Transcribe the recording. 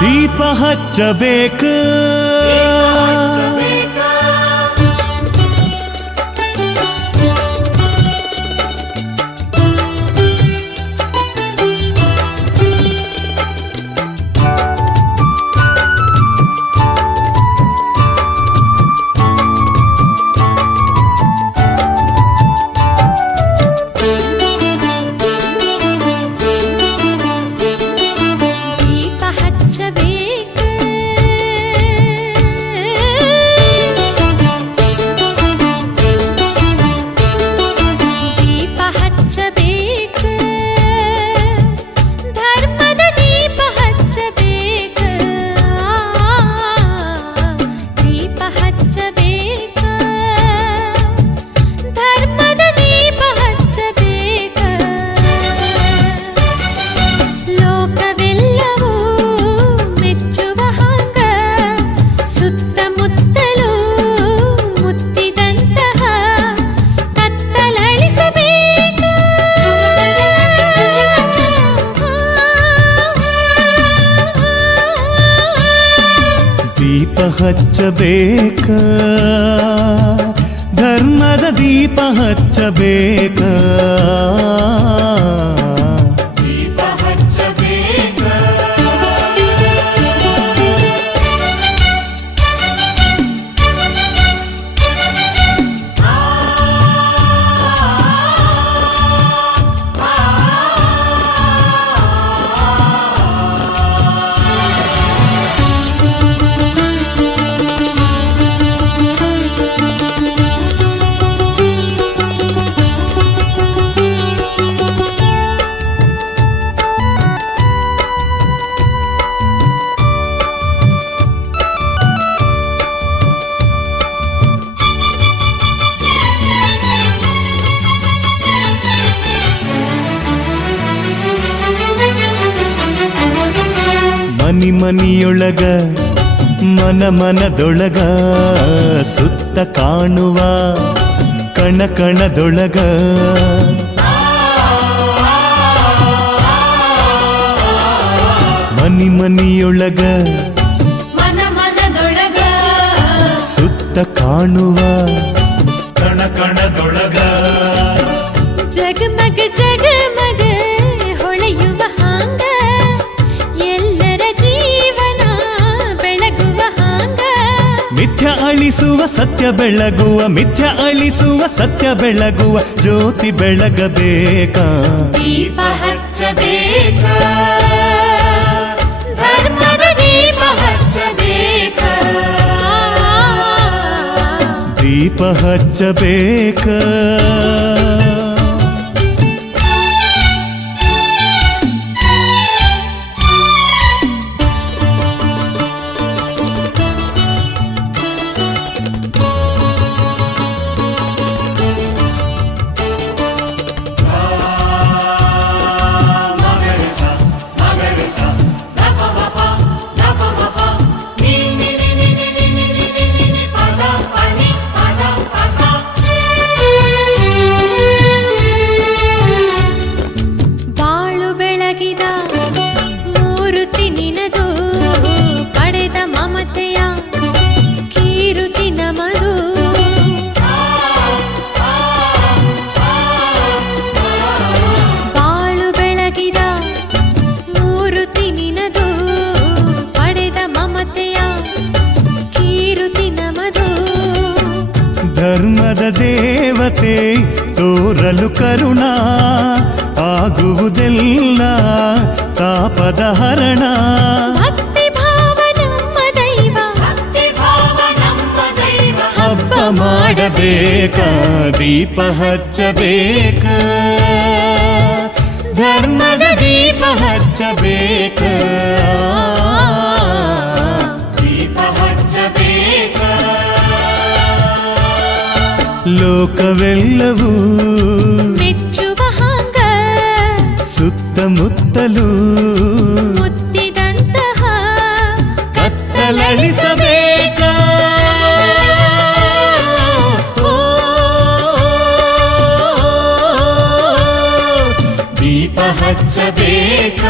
ದೀಪ ಹಚ್ಚಬೇಕು. ದೀಪ ಹಚ್ಚಬೇಕ ಧರ್ಮದ ದೀಪ ಹಚ್ಚಬೇಕ ಮನಿ ಮನಿಯೊಳಗ ಮನ ಮನದೊಳಗ ಸುತ್ತ ಕಾಣುವ ಕಣ ಕಣದೊಳಗ. ಮನಿ ಮನಿಯೊಳಗ ಮನ ಮನದೊಳಗ ಸುತ್ತ ಕಾಣುವ ಕಣ ಕಣದೊಳಗ. ಜಗಮಗ ಜಗಮಗ ಮಿಥ್ಯ ಅಳಿಸುವ ಸತ್ಯ ಬೆಳಗುವ ಮಿಥ್ಯ ಅಳಿಸುವ ಸತ್ಯ ಬೆಳಗುವ ಜ್ಯೋತಿ ಬೆಳಗಬೇಕ. ದೀಪ ಹಚ್ಚಬೇಕ. ಧರ್ಮದ ದೀಪ ಹಚ್ಚಬೇಕ. ದೀಪ ಹಚ್ಚಬೇಕ. ಮೂರುತಿ ನಿನದು ಪಡೆದ ಮಮತೆಯ ಕೀರುತಿ ನಮದು ಬಾಳು ಬೆಳಗಿದ ಮೂರುತಿ ನಿನದು ಪಡೆದ ಮಮತೆಯ ಕೀರುತಿ ನಮದು ಧರ್ಮದ ದೇವತೆ ತೋರಲು ಕರುಣ ಆಗುವುದೆಲ್ಲ ತಾಪದ ಹರಣ ಭಕ್ತಿ ಭಾವ ನಮ್ಮ ದೈವ ಹಬ್ಬ ಮಾಡಬೇಕ ದೀಪ ಹಚ್ಚಬೇಕ ಧರ್ಮದ ದೀಪ ಹಚ್ಚಬೇಕ ದೀಪ ಹಚ್ಚಬೇಕ ಲೋಕವೆಲ್ಲವೂ ಮೆಚ್ಚುವ ಹಾಂಗ ಸುತ್ತಮುತ್ತಲೂ ಮುತ್ತಿದಂತಹ ಕತ್ತಲಳಿಸಬೇಕ. ದೀಪ ಹಚ್ಚಬೇಕ.